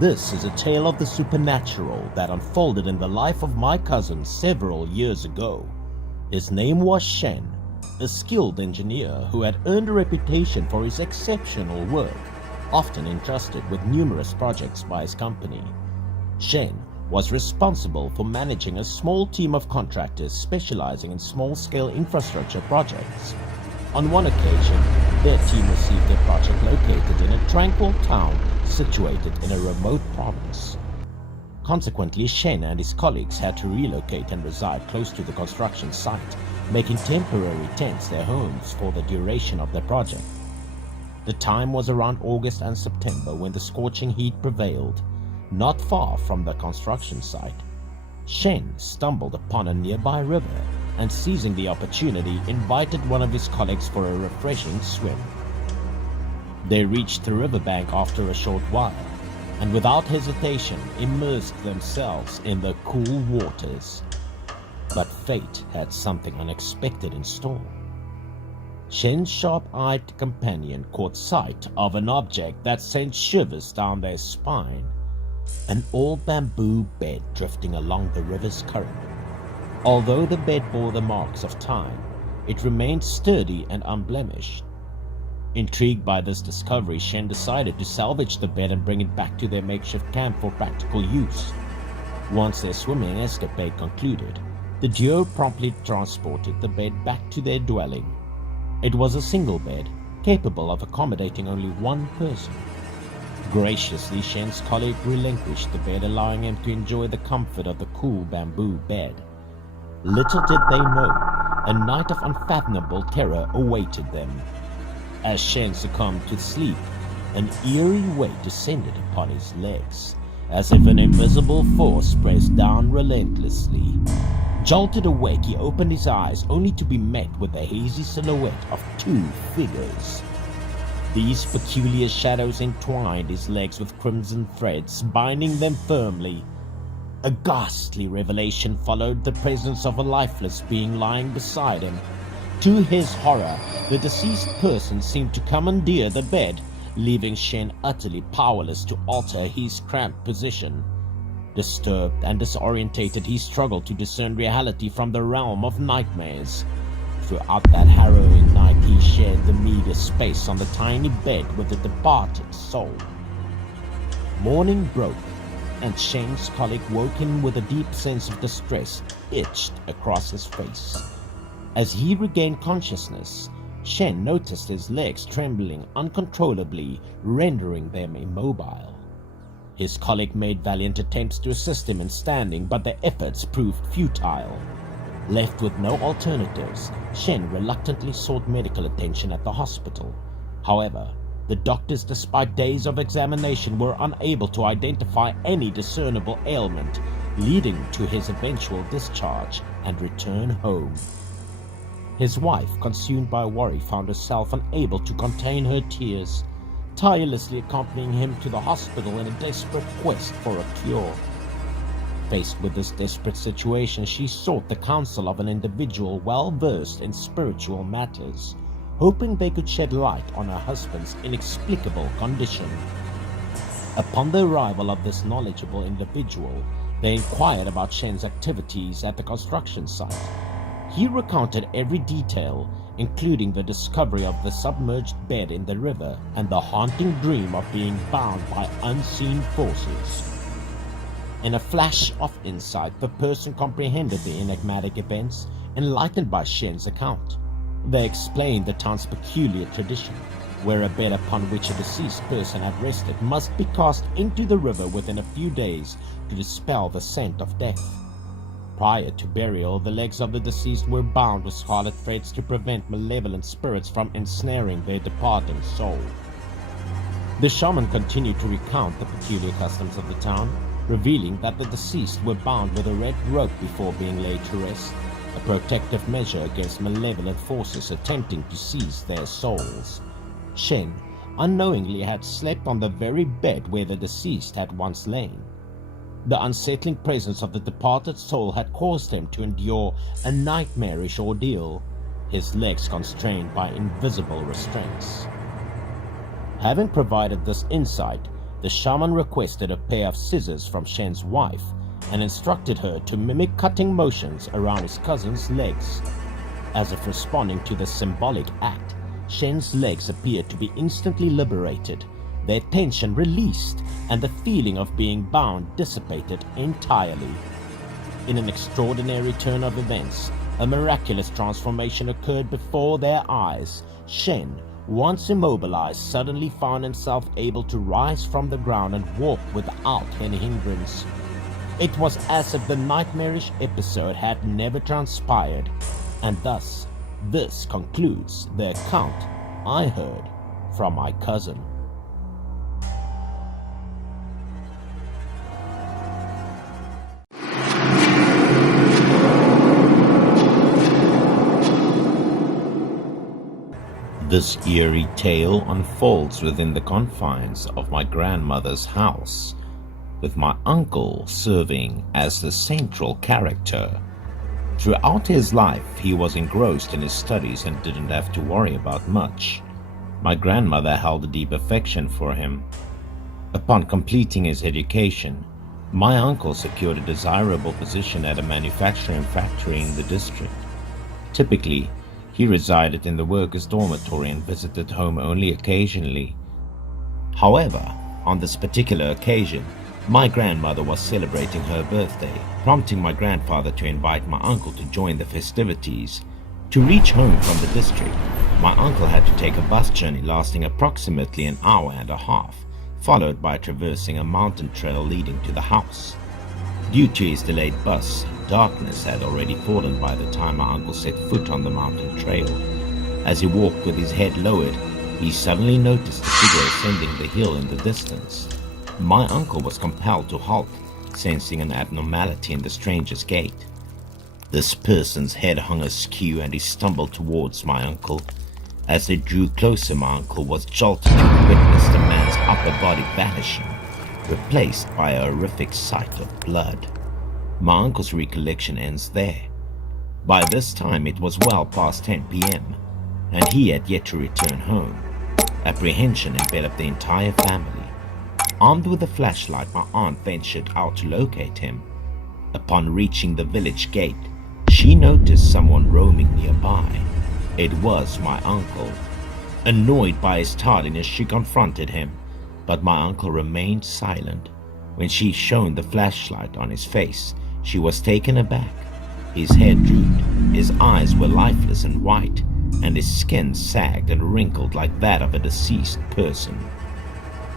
This is a tale of the supernatural that unfolded in the life of my cousin several years ago. His name was Shen, a skilled engineer who had earned a reputation for his exceptional work, often entrusted with numerous projects by his company. Shen was responsible for managing a small team of contractors specializing in small-scale infrastructure projects. On one occasion, their team received a project located in a tranquil town situated in a remote province. Consequently, Shen and his colleagues had to relocate and reside close to the construction site, making temporary tents their homes for the duration of their project. The time was around August and September when the scorching heat prevailed, not far from the construction site. Shen stumbled upon a nearby river and, seizing the opportunity, invited one of his colleagues for a refreshing swim. They reached the riverbank after a short while and without hesitation immersed themselves in the cool waters. But fate had something unexpected in store. Shen's sharp-eyed companion caught sight of an object that sent shivers down their spine. An all-bamboo bed drifting along the river's current. Although the bed bore the marks of time, it remained sturdy and unblemished. Intrigued by this discovery, Shen decided to salvage the bed and bring it back to their makeshift camp for practical use. Once their swimming escapade concluded, the duo promptly transported the bed back to their dwelling. It was a single bed, capable of accommodating only one person. Graciously, Shen's colleague relinquished the bed, allowing him to enjoy the comfort of the cool bamboo bed. Little did they know, a night of unfathomable terror awaited them. As Shen succumbed to sleep, an eerie weight descended upon his legs, as if an invisible force pressed down relentlessly. Jolted awake, he opened his eyes only to be met with the hazy silhouette of two figures. These peculiar shadows entwined his legs with crimson threads, binding them firmly. A ghastly revelation followed the presence of a lifeless being lying beside him. To his horror, the deceased person seemed to commandeer the bed, leaving Shen utterly powerless to alter his cramped position. Disturbed and disorientated, he struggled to discern reality from the realm of nightmares. Throughout that harrowing night, he shared the meager space on the tiny bed with the departed soul. Morning broke, and Shen's colleague woke him with a deep sense of distress etched across his face. As he regained consciousness, Shen noticed his legs trembling uncontrollably, rendering them immobile. His colleague made valiant attempts to assist him in standing, but their efforts proved futile. Left with no alternatives, Shen reluctantly sought medical attention at the hospital. However, the doctors, despite days of examination, were unable to identify any discernible ailment, leading to his eventual discharge and return home. His wife, consumed by worry, found herself unable to contain her tears, tirelessly accompanying him to the hospital in a desperate quest for a cure. Faced with this desperate situation, she sought the counsel of an individual well-versed in spiritual matters, hoping they could shed light on her husband's inexplicable condition. Upon the arrival of this knowledgeable individual, they inquired about Shen's activities at the construction site. He recounted every detail, including the discovery of the submerged bed in the river and the haunting dream of being bound by unseen forces. In a flash of insight, the person comprehended the enigmatic events, enlightened by Shen's account. They explained the town's peculiar tradition, where a bed upon which a deceased person had rested must be cast into the river within a few days to dispel the scent of death. Prior to burial, the legs of the deceased were bound with scarlet threads to prevent malevolent spirits from ensnaring their departing soul. The shaman continued to recount the peculiar customs of the town, revealing that the deceased were bound with a red rope before being laid to rest, a protective measure against malevolent forces attempting to seize their souls. Shen unknowingly had slept on the very bed where the deceased had once lain. The unsettling presence of the departed soul had caused him to endure a nightmarish ordeal, his legs constrained by invisible restraints. Having provided this insight, the shaman requested a pair of scissors from Shen's wife and instructed her to mimic cutting motions around his cousin's legs. As if responding to the symbolic act, Shen's legs appeared to be instantly liberated, their tension released, and the feeling of being bound dissipated entirely. In an extraordinary turn of events, a miraculous transformation occurred before their eyes. Shen, once immobilized, suddenly found himself able to rise from the ground and walk without any hindrance. It was as if the nightmarish episode had never transpired, and thus, this concludes the account I heard from my cousin. This eerie tale unfolds within the confines of my grandmother's house, with my uncle serving as the central character. Throughout his life, he was engrossed in his studies and didn't have to worry about much. My grandmother held a deep affection for him. Upon completing his education, my uncle secured a desirable position at a manufacturing factory in the district. Typically, he resided in the workers' dormitory and visited home only occasionally. However, on this particular occasion, my grandmother was celebrating her birthday, prompting my grandfather to invite my uncle to join the festivities. To reach home from the district, my uncle had to take a bus journey lasting approximately an hour and a half, followed by traversing a mountain trail leading to the house. Due to his delayed bus, darkness had already fallen by the time my uncle set foot on the mountain trail. As he walked with his head lowered, he suddenly noticed a figure ascending the hill in the distance. My uncle was compelled to halt, sensing an abnormality in the stranger's gait. This person's head hung askew and he stumbled towards my uncle. As they drew closer, my uncle was jolted to witness the man's upper body vanishing, replaced by a horrific sight of blood. My uncle's recollection ends there. By this time it was well past 10 p.m. and he had yet to return home. Apprehension enveloped the entire family. Armed with a flashlight, my aunt ventured out to locate him. Upon reaching the village gate, she noticed someone roaming nearby. It was my uncle. Annoyed by his tardiness, she confronted him, but my uncle remained silent. When she shone the flashlight on his face, she was taken aback. His head drooped, his eyes were lifeless and white, and his skin sagged and wrinkled like that of a deceased person.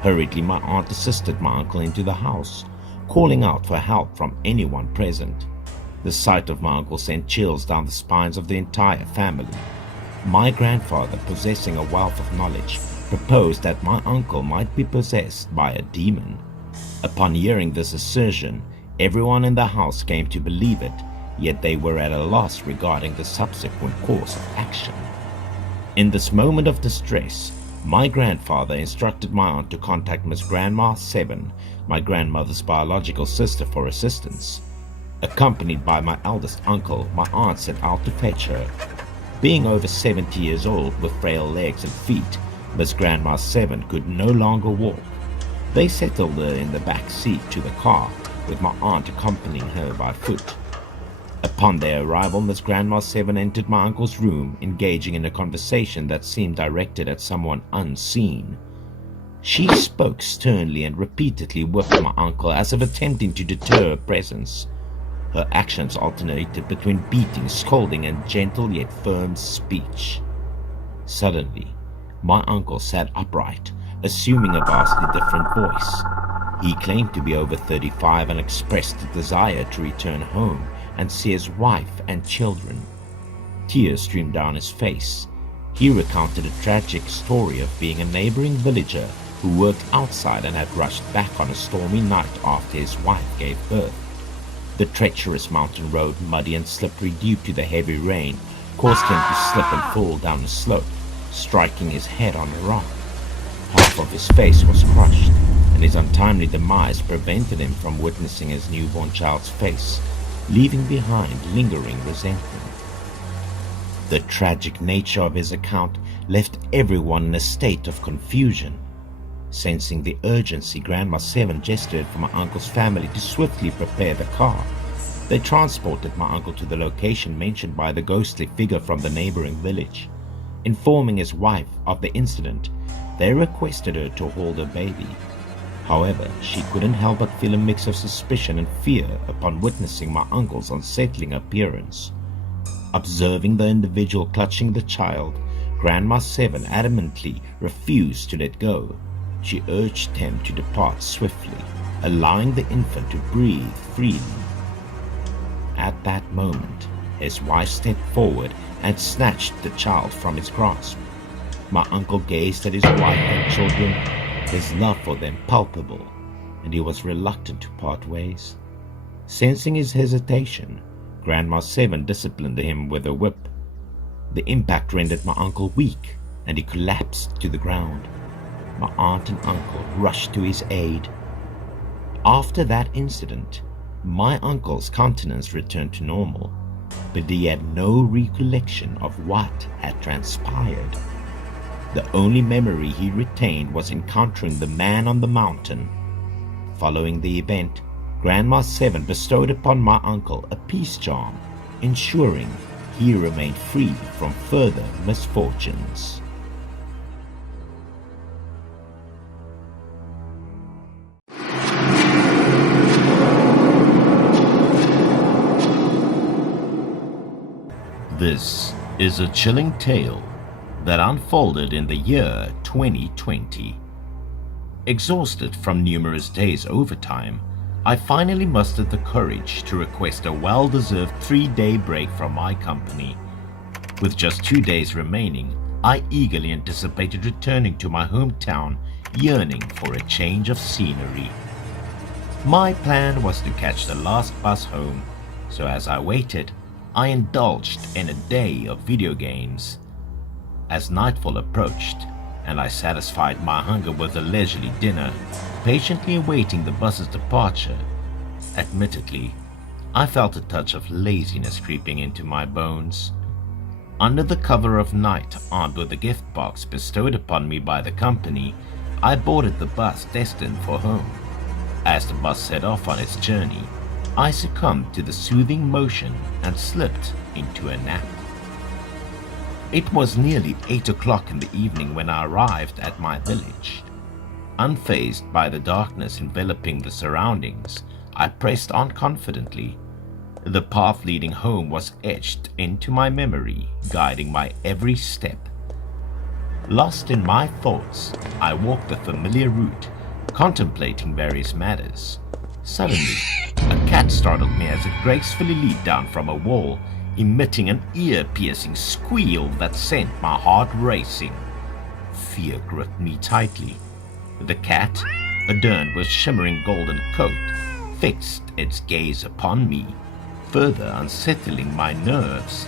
Hurriedly, my aunt assisted my uncle into the house, calling out for help from anyone present. The sight of my uncle sent chills down the spines of the entire family. My grandfather, possessing a wealth of knowledge, proposed that my uncle might be possessed by a demon. Upon hearing this assertion, everyone in the house came to believe it, yet they were at a loss regarding the subsequent course of action. In this moment of distress, my grandfather instructed my aunt to contact Miss Grandma 7, my grandmother's biological sister, for assistance. Accompanied by my eldest uncle, my aunt set out to fetch her. Being over 70 years old with frail legs and feet, Miss Grandma 7 could no longer walk. They settled her in the back seat to the car, with my aunt accompanying her by foot. Upon their arrival, Miss Grandma 7 entered my uncle's room, engaging in a conversation that seemed directed at someone unseen. She spoke sternly and repeatedly with my uncle as if attempting to deter her presence. Her actions alternated between beating, scolding, and gentle yet firm speech. Suddenly, my uncle sat upright, assuming a vastly different voice. He claimed to be over 35 and expressed a desire to return home and see his wife and children. Tears streamed down his face. He recounted a tragic story of being a neighboring villager who worked outside and had rushed back on a stormy night after his wife gave birth. The treacherous mountain road, muddy and slippery due to the heavy rain, caused him to slip and fall down a slope, striking his head on a rock. Half of his face was crushed, and his untimely demise prevented him from witnessing his newborn child's face, leaving behind lingering resentment. The tragic nature of his account left everyone in a state of confusion. Sensing the urgency, Grandma Seven gestured for my uncle's family to swiftly prepare the car. They transported my uncle to the location mentioned by the ghostly figure from the neighboring village. Informing his wife of the incident, they requested her to hold her baby. However, she couldn't help but feel a mix of suspicion and fear upon witnessing my uncle's unsettling appearance. Observing the individual clutching the child, Grandma Seven adamantly refused to let go. She urged him to depart swiftly, allowing the infant to breathe freely. At that moment, his wife stepped forward and snatched the child from his grasp. My uncle gazed at his wife and children, his love for them palpable, and he was reluctant to part ways. Sensing his hesitation, Grandma Seven disciplined him with a whip. The impact rendered my uncle weak, and he collapsed to the ground. My aunt and uncle rushed to his aid. After that incident, my uncle's countenance returned to normal, but he had no recollection of what had transpired. The only memory he retained was encountering the man on the mountain. Following the event, Grandma Seven bestowed upon my uncle a peace charm, ensuring he remained free from further misfortunes. This is a chilling tale that unfolded in the year 2020. Exhausted from numerous days' overtime, I finally mustered the courage to request a well-deserved 3-day break from my company. With just 2 days remaining, I eagerly anticipated returning to my hometown, yearning for a change of scenery. My plan was to catch the last bus home, so as I waited, I indulged in a day of video games. As nightfall approached, and I satisfied my hunger with a leisurely dinner, patiently awaiting the bus's departure, admittedly, I felt a touch of laziness creeping into my bones. Under the cover of night, armed with a gift box bestowed upon me by the company, I boarded the bus destined for home. As the bus set off on its journey, I succumbed to the soothing motion and slipped into a nap. It was nearly 8 o'clock in the evening when I arrived at my village. Unfazed by the darkness enveloping the surroundings, I pressed on confidently. The path leading home was etched into my memory, guiding my every step. Lost in my thoughts, I walked the familiar route, contemplating various matters. Suddenly, a cat startled me as it gracefully leaped down from a wall, emitting an ear-piercing squeal that sent my heart racing. Fear gripped me tightly. The cat, adorned with shimmering golden coat, fixed its gaze upon me, further unsettling my nerves.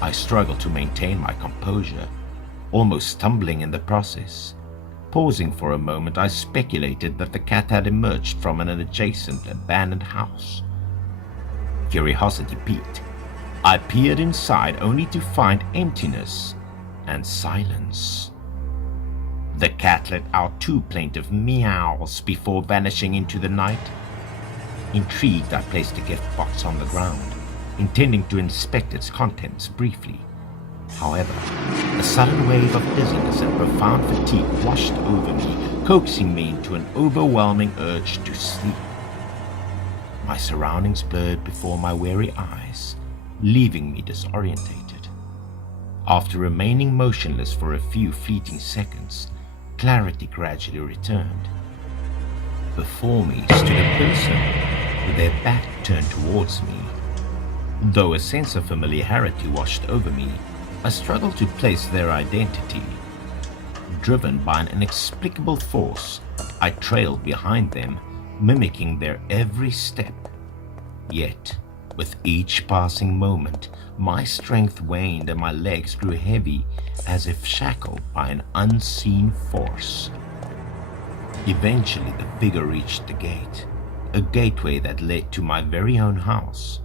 I struggled to maintain my composure, almost stumbling in the process. Pausing for a moment, I speculated that the cat had emerged from an adjacent abandoned house. Curiosity piqued. I peered inside only to find emptiness and silence. The cat let out 2 plaintive meows before vanishing into the night. Intrigued, I placed the gift box on the ground, intending to inspect its contents briefly. However, a sudden wave of dizziness and profound fatigue washed over me, coaxing me into an overwhelming urge to sleep. My surroundings blurred before my weary eyes, leaving me disorientated. After remaining motionless for a few fleeting seconds, clarity gradually returned. Before me stood a person with their back turned towards me. Though a sense of familiarity washed over me, I struggled to place their identity. Driven by an inexplicable force, I trailed behind them, mimicking their every step. Yet, with each passing moment, my strength waned and my legs grew heavy as if shackled by an unseen force. Eventually, the figure reached the gate, a gateway that led to my very own house.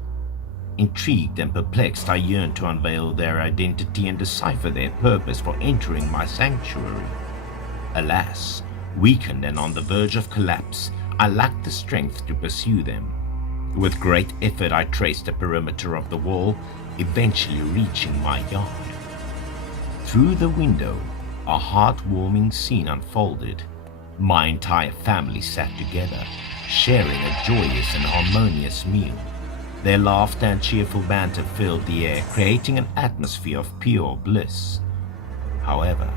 Intrigued and perplexed, I yearned to unveil their identity and decipher their purpose for entering my sanctuary. Alas, Weakened and on the verge of collapse, I lacked the strength to pursue them. With great effort, I traced the perimeter of the wall, eventually reaching my yard. Through the window, a heartwarming scene unfolded. My entire family sat together, sharing a joyous and harmonious meal. Their laughter and cheerful banter filled the air, creating an atmosphere of pure bliss. However,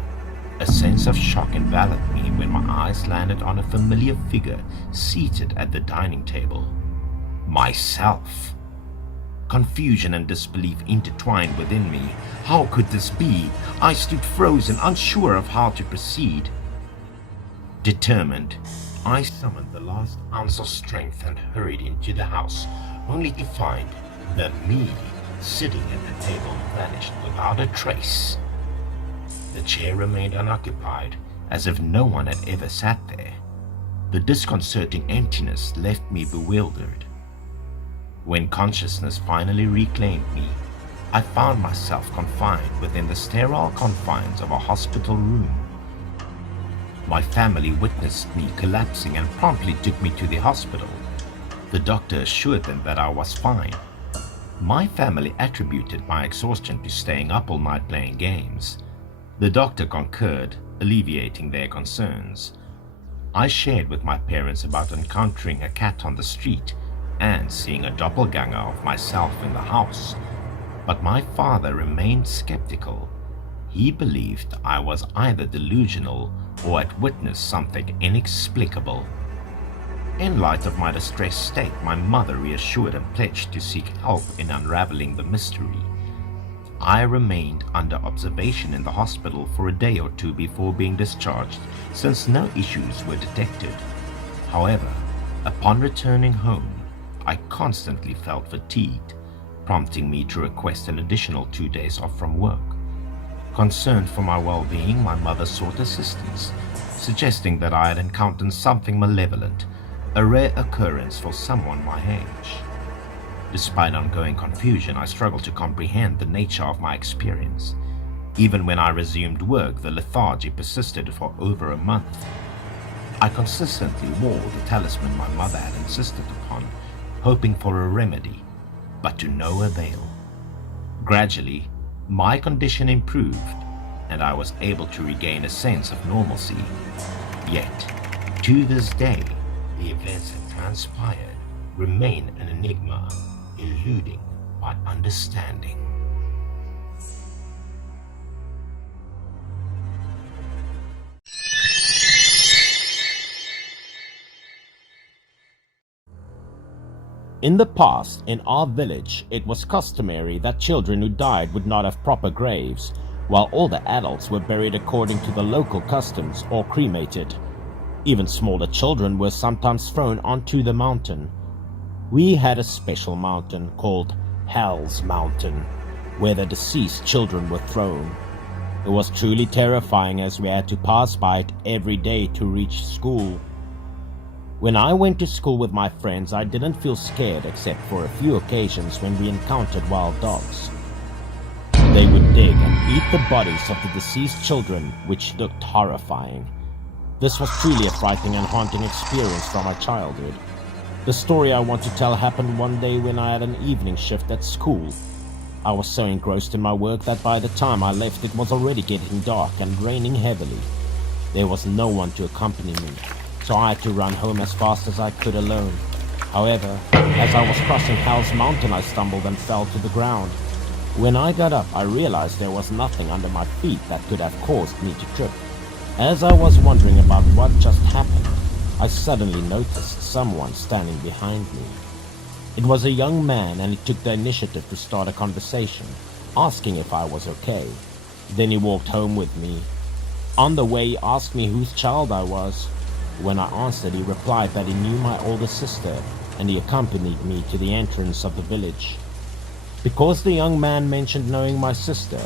a sense of shock enveloped me when my eyes landed on a familiar figure seated at the dining table. Myself. Confusion and disbelief intertwined within me. How could this be? I stood frozen, unsure of how to proceed. Determined, I summoned the last ounce of strength and hurried into the house, only to find that me, sitting at the table, vanished without a trace. The chair remained unoccupied, as if no one had ever sat there. The disconcerting emptiness left me bewildered. When consciousness finally reclaimed me, I found myself confined within the sterile confines of a hospital room. My family witnessed me collapsing and promptly took me to the hospital. The doctor assured them that I was fine. My family attributed my exhaustion to staying up all night playing games. The doctor concurred, alleviating their concerns. I shared with my parents about encountering a cat on the street and seeing a doppelganger of myself in the house. But my father remained skeptical. He believed I was either delusional or had witnessed something inexplicable. In light of my distressed state, my mother reassured and pledged to seek help in unraveling the mystery. I remained under observation in the hospital for a day or two before being discharged, since no issues were detected. However, upon returning home, I constantly felt fatigued, prompting me to request an additional 2 days off from work. Concerned for my well-being, my mother sought assistance, suggesting that I had encountered something malevolent, a rare occurrence for someone my age. Despite ongoing confusion, I struggled to comprehend the nature of my experience. Even when I resumed work, the lethargy persisted for over a month. I consistently wore the talisman my mother had insisted upon, hoping for a remedy, but to no avail. Gradually, my condition improved, and I was able to regain a sense of normalcy. Yet, to this day, the events that transpired remain an enigma, eluding my understanding. In the past, in our village, it was customary that children who died would not have proper graves, while all the adults were buried according to the local customs or cremated. Even smaller children were sometimes thrown onto the mountain. We had a special mountain called Hell's Mountain, where the deceased children were thrown. It was truly terrifying as we had to pass by it every day to reach school. When I went to school with my friends, I didn't feel scared except for a few occasions when we encountered wild dogs. They would dig and eat the bodies of the deceased children, which looked horrifying. This was truly a frightening and haunting experience from my childhood. The story I want to tell happened one day when I had an evening shift at school. I was so engrossed in my work that by the time I left it was already getting dark and raining heavily. There was no one to accompany me, so I had to run home as fast as I could alone. However, as I was crossing Hell's Mountain, I stumbled and fell to the ground. When I got up, I realized there was nothing under my feet that could have caused me to trip. As I was wondering about what just happened, I suddenly noticed someone standing behind me. It was a young man, and he took the initiative to start a conversation, asking if I was okay. Then he walked home with me. On the way, he asked me whose child I was. When I answered, he replied that he knew my older sister, and he accompanied me to the entrance of the village. Because the young man mentioned knowing my sister,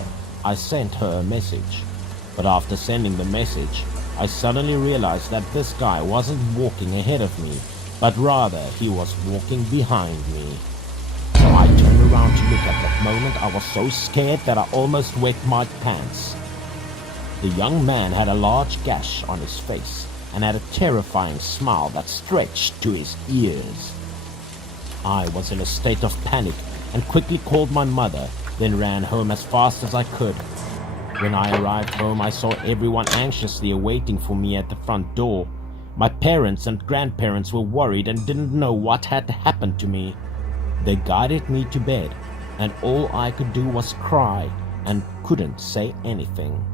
I sent her a message. But after sending the message, I suddenly realized that this guy wasn't walking ahead of me, but rather he was walking behind me. So I turned around to look. At that moment, I was so scared that I almost wet my pants. The young man had a large gash on his face, and had a terrifying smile that stretched to his ears. I was in a state of panic and quickly called my mother, then ran home as fast as I could. When I arrived home, I saw everyone anxiously awaiting for me at the front door. My parents and grandparents were worried and didn't know what had happened to me. They guided me to bed, and all I could do was cry and couldn't say anything.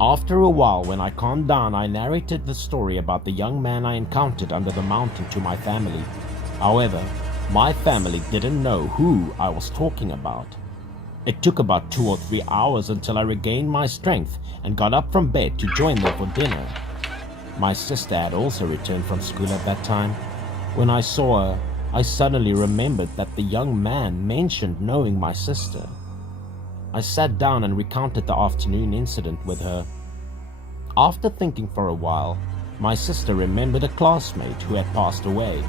After a while, when I calmed down, I narrated the story about the young man I encountered under the mountain to my family. However, my family didn't know who I was talking about. It took about 2 or 3 hours until I regained my strength and got up from bed to join them for dinner. My sister had also returned from school at that time. When I saw her, I suddenly remembered that the young man mentioned knowing my sister. I sat down and recounted the afternoon incident with her. After thinking for a while, my sister remembered a classmate who had passed away.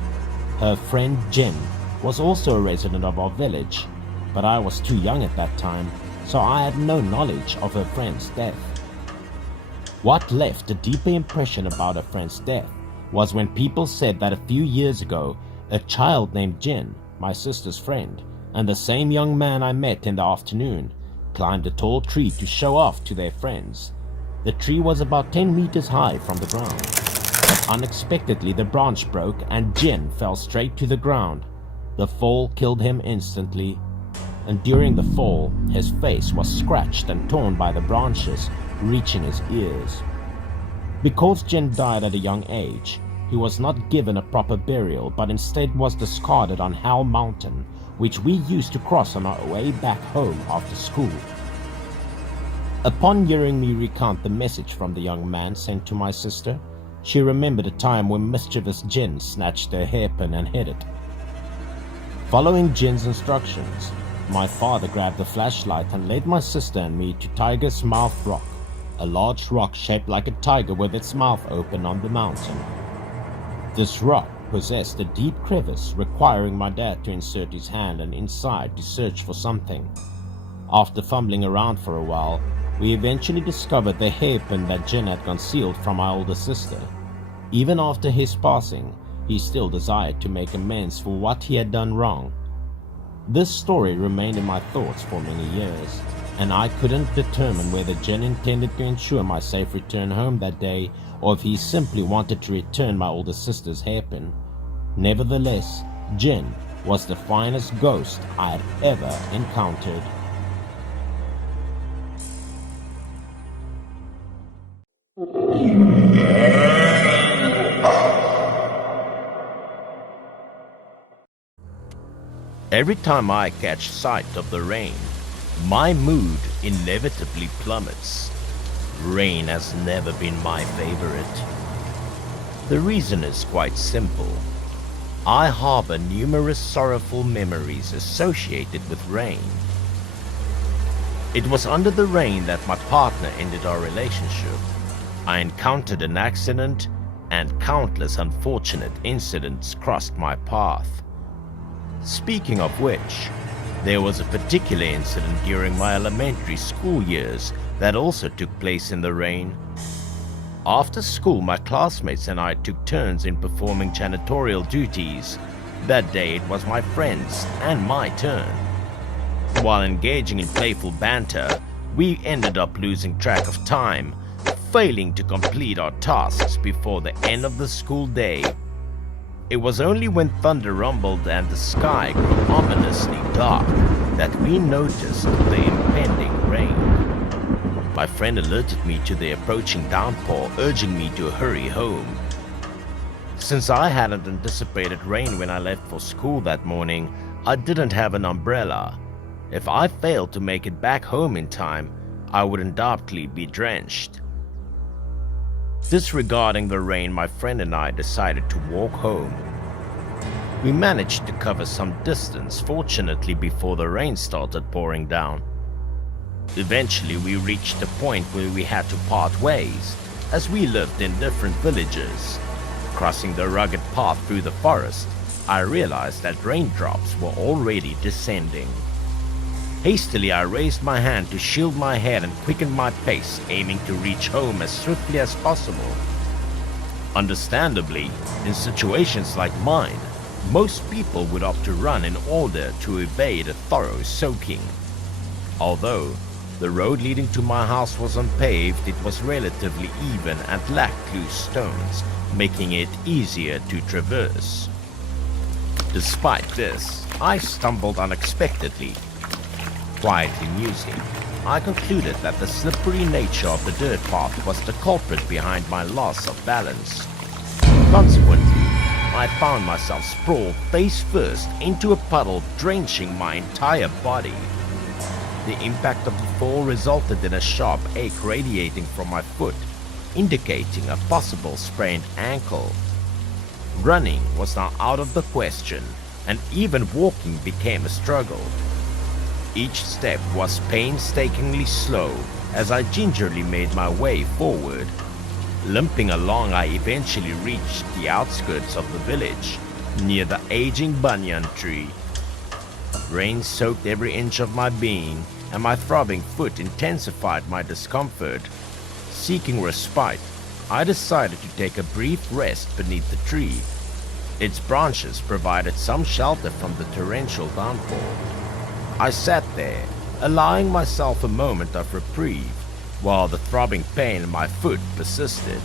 Her friend Jen was also a resident of our village, but I was too young at that time, so I had no knowledge of her friend's death. What left a deeper impression about her friend's death was when people said that a few years ago, a child named Jen, my sister's friend, and the same young man I met in the afternoon, climbed a tall tree to show off to their friends. The tree was about 10 meters high from the ground, but unexpectedly the branch broke and Jen fell straight to the ground. The fall killed him instantly, and during the fall, his face was scratched and torn by the branches, reaching his ears. Because Jen died at a young age, he was not given a proper burial, but instead was discarded on Hell Mountain, which we used to cross on our way back home after school. Upon hearing me recount the message from the young man sent to my sister, she remembered a time when mischievous Jen snatched her hairpin and hid it. Following Jen's instructions, my father grabbed the flashlight and led my sister and me to Tiger's Mouth Rock, a large rock shaped like a tiger with its mouth open on the mountain. This rock possessed a deep crevice requiring my dad to insert his hand and inside to search for something. After fumbling around for a while, we eventually discovered the hairpin that Jen had concealed from my older sister. Even after his passing, he still desired to make amends for what he had done wrong. This story remained in my thoughts for many years, and I couldn't determine whether Jen intended to ensure my safe return home that day, or if he simply wanted to return my older sister's hairpin. Nevertheless, Jen was the finest ghost I had ever encountered. Every time I catch sight of the rain, my mood inevitably plummets. Rain has never been my favorite. The reason is quite simple. I harbor numerous sorrowful memories associated with rain. It was under the rain that my partner ended our relationship. I encountered an accident, and countless unfortunate incidents crossed my path. Speaking of which, there was a particular incident during my elementary school years that also took place in the rain. After school, my classmates and I took turns in performing janitorial duties. That day it was my friends and my turn. While engaging in playful banter, we ended up losing track of time, failing to complete our tasks before the end of the school day. It was only when thunder rumbled and the sky grew ominously dark that we noticed the impending rain. My friend alerted me to the approaching downpour, urging me to hurry home. Since I hadn't anticipated rain when I left for school that morning, I didn't have an umbrella. If I failed to make it back home in time, I would undoubtedly be drenched. Disregarding the rain, my friend and I decided to walk home. We managed to cover some distance, fortunately before the rain started pouring down. Eventually we reached a point where we had to part ways, as we lived in different villages. Crossing the rugged path through the forest, I realized that raindrops were already descending. Hastily I raised my hand to shield my head and quickened my pace, aiming to reach home as swiftly as possible. Understandably, in situations like mine, most people would opt to run in order to evade a thorough soaking. Although the road leading to my house was unpaved, it was relatively even and lacked loose stones, making it easier to traverse. Despite this, I stumbled unexpectedly. Quietly musing, I concluded that the slippery nature of the dirt path was the culprit behind my loss of balance. Consequently, I found myself sprawled face first into a puddle, drenching my entire body. The impact of the fall resulted in a sharp ache radiating from my foot, indicating a possible sprained ankle. Running was now out of the question, and even walking became a struggle. Each step was painstakingly slow as I gingerly made my way forward. Limping along, I eventually reached the outskirts of the village, near the aging banyan tree. Rain soaked every inch of my being, and my throbbing foot intensified my discomfort. Seeking respite, I decided to take a brief rest beneath the tree. Its branches provided some shelter from the torrential downpour. I sat there, allowing myself a moment of reprieve, while the throbbing pain in my foot persisted.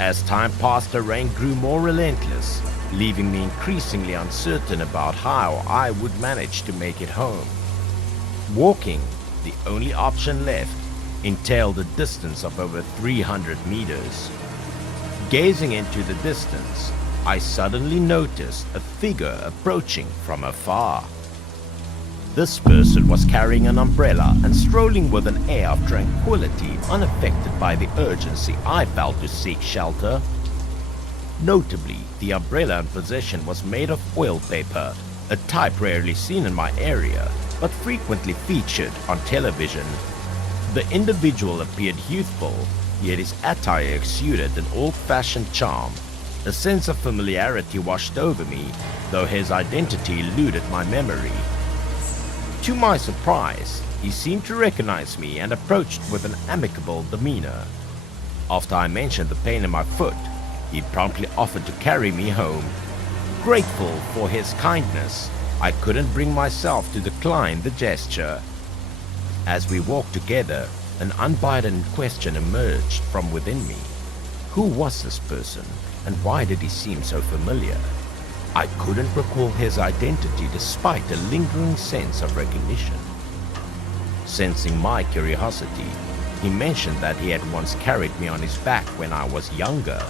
As time passed, the rain grew more relentless, leaving me increasingly uncertain about how I would manage to make it home. Walking, the only option left, entailed a distance of over 300 meters. Gazing into the distance, I suddenly noticed a figure approaching from afar. This person was carrying an umbrella and strolling with an air of tranquility, unaffected by the urgency I felt to seek shelter. Notably, the umbrella in possession was made of oil paper, a type rarely seen in my area, but frequently featured on television. The individual appeared youthful, yet his attire exuded an old-fashioned charm. A sense of familiarity washed over me, though his identity eluded my memory. To my surprise, he seemed to recognize me and approached with an amicable demeanor. After I mentioned the pain in my foot, he promptly offered to carry me home. Grateful for his kindness, I couldn't bring myself to decline the gesture. As we walked together, an unbidden question emerged from within me. Who was this person, and why did he seem so familiar? I couldn't recall his identity despite a lingering sense of recognition. Sensing my curiosity, he mentioned that he had once carried me on his back when I was younger.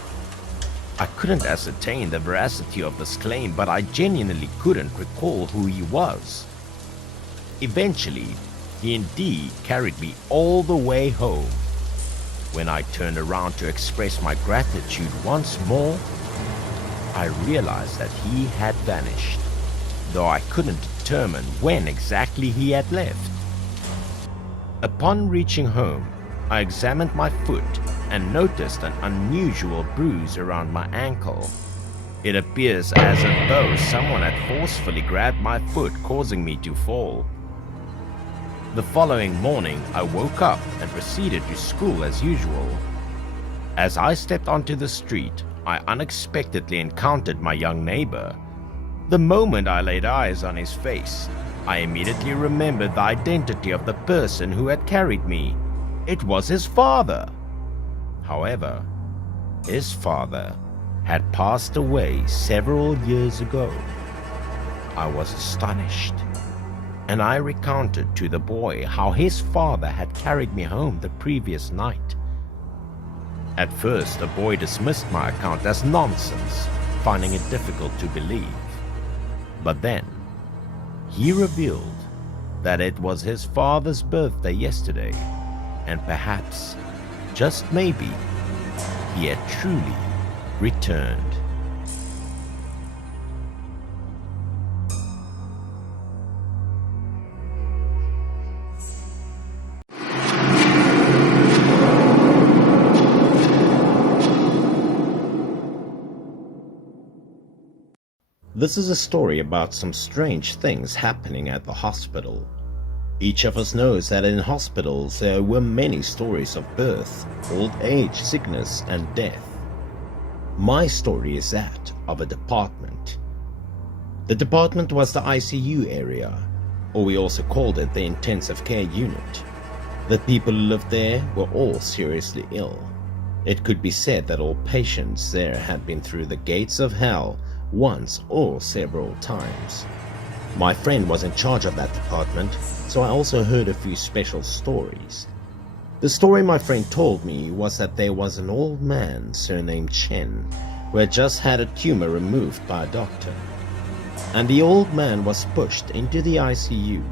I couldn't ascertain the veracity of this claim, but I genuinely couldn't recall who he was. Eventually, he indeed carried me all the way home. When I turned around to express my gratitude once more, I realized that he had vanished, though I couldn't determine when exactly he had left. Upon reaching home, I examined my foot and noticed an unusual bruise around my ankle. It appears as though someone had forcefully grabbed my foot, causing me to fall. The following morning, I woke up and proceeded to school as usual. As I stepped onto the street, I unexpectedly encountered my young neighbor. The moment I laid eyes on his face, I immediately remembered the identity of the person who had carried me. It was his father. However, his father had passed away several years ago. I was astonished, and I recounted to the boy how his father had carried me home the previous night. At first, the boy dismissed my account as nonsense, finding it difficult to believe. But then, he revealed that it was his father's birthday yesterday, and perhaps, just maybe, he had truly returned. This is a story about some strange things happening at the hospital. Each of us knows that in hospitals there were many stories of birth, old age, sickness, and death. My story is that of a department. The department was the ICU area, or we also called it the intensive care unit. The people who lived there were all seriously ill. It could be said that all patients there had been through the gates of hell once or several times. My friend was in charge of that department, so I also heard a few special stories. The story my friend told me was that there was an old man surnamed Chen who had just had a tumor removed by a doctor, and the old man was pushed into the ICU.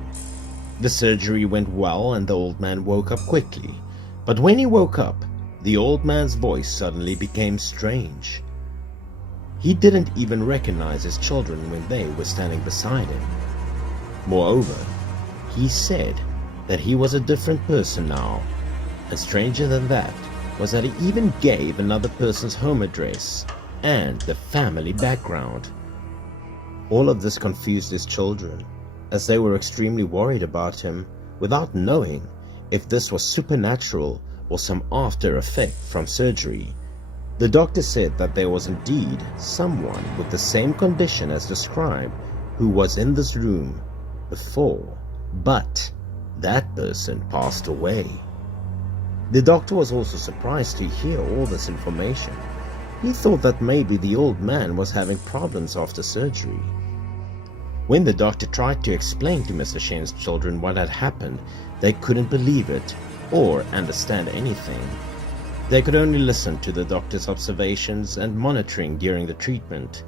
The surgery went well and the old man woke up quickly, but when he woke up, the old man's voice suddenly became strange. He didn't even recognize his children when they were standing beside him. Moreover, he said that he was a different person now, and stranger than that was that he even gave another person's home address and the family background. All of this confused his children, as they were extremely worried about him without knowing if this was supernatural or some after effect from surgery. The doctor said that there was indeed someone with the same condition as described who was in this room before, but that person passed away. The doctor was also surprised to hear all this information. He thought that maybe the old man was having problems after surgery. When the doctor tried to explain to Mr. Shen's children what had happened, they couldn't believe it or understand anything. They could only listen to the doctor's observations and monitoring during the treatment.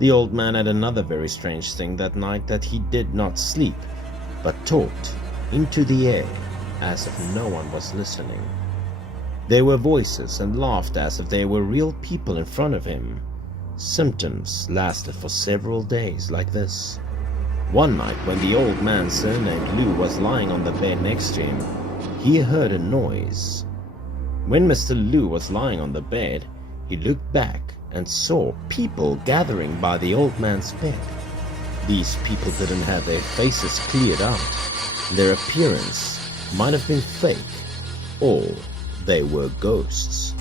The old man had another very strange thing that night, that he did not sleep, but talked into the air as if no one was listening. There were voices and laughter as if there were real people in front of him. Symptoms lasted for several days like this. One night when the old man surnamed Lu was lying on the bed next to him, he heard a noise. When Mr. Lu was lying on the bed, he looked back and saw people gathering by the old man's bed. These people didn't have their faces cleared out. Their appearance might have been fake, or they were ghosts.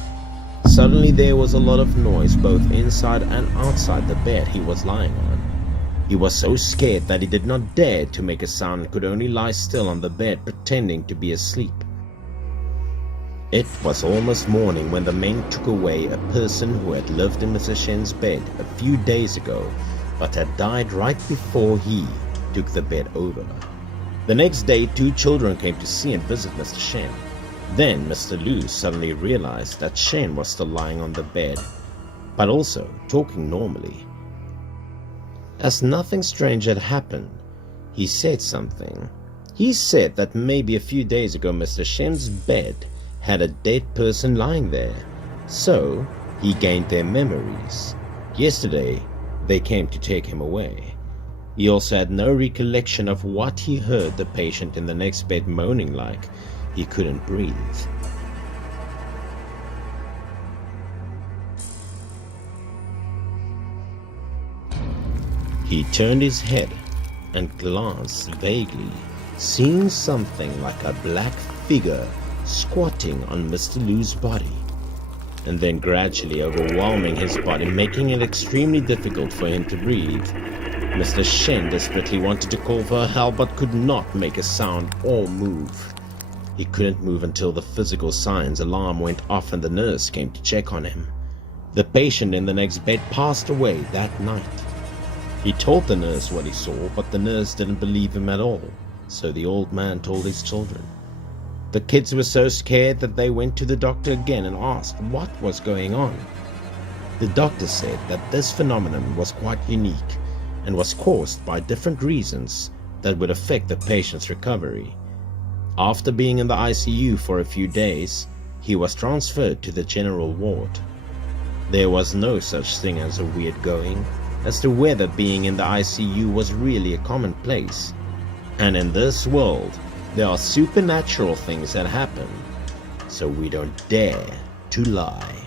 Suddenly there was a lot of noise both inside and outside the bed he was lying on. He was so scared that he did not dare to make a sound and could only lie still on the bed pretending to be asleep. It was almost morning when the men took away a person who had lived in Mr. Shen's bed a few days ago but had died right before he took the bed over. The next day, 2 children came to see and visit Mr. Shen. Then Mr. Lu suddenly realized that Shen was still lying on the bed, but also talking normally. As nothing strange had happened, he said something. He said that maybe a few days ago Mr. Shen's bed had a dead person lying there, so he gained their memories. Yesterday, they came to take him away. He also had no recollection of what he heard the patient in the next bed moaning like he couldn't breathe. He turned his head and glanced vaguely, seeing something like a black figure squatting on Mr. Lu's body, and then gradually overwhelming his body, making it extremely difficult for him to breathe. Mr. Shen desperately wanted to call for help but could not make a sound or move. He couldn't move until the physical signs alarm went off and the nurse came to check on him. The patient in the next bed passed away that night. He told the nurse what he saw, but the nurse didn't believe him at all, so the old man told his children. The kids were so scared that they went to the doctor again and asked what was going on. The doctor said that this phenomenon was quite unique and was caused by different reasons that would affect the patient's recovery. After being in the ICU for a few days, he was transferred to the general ward. There was no such thing as a weird going, as to whether being in the ICU was really a commonplace. And in this world, there are supernatural things that happen, so we don't dare to lie.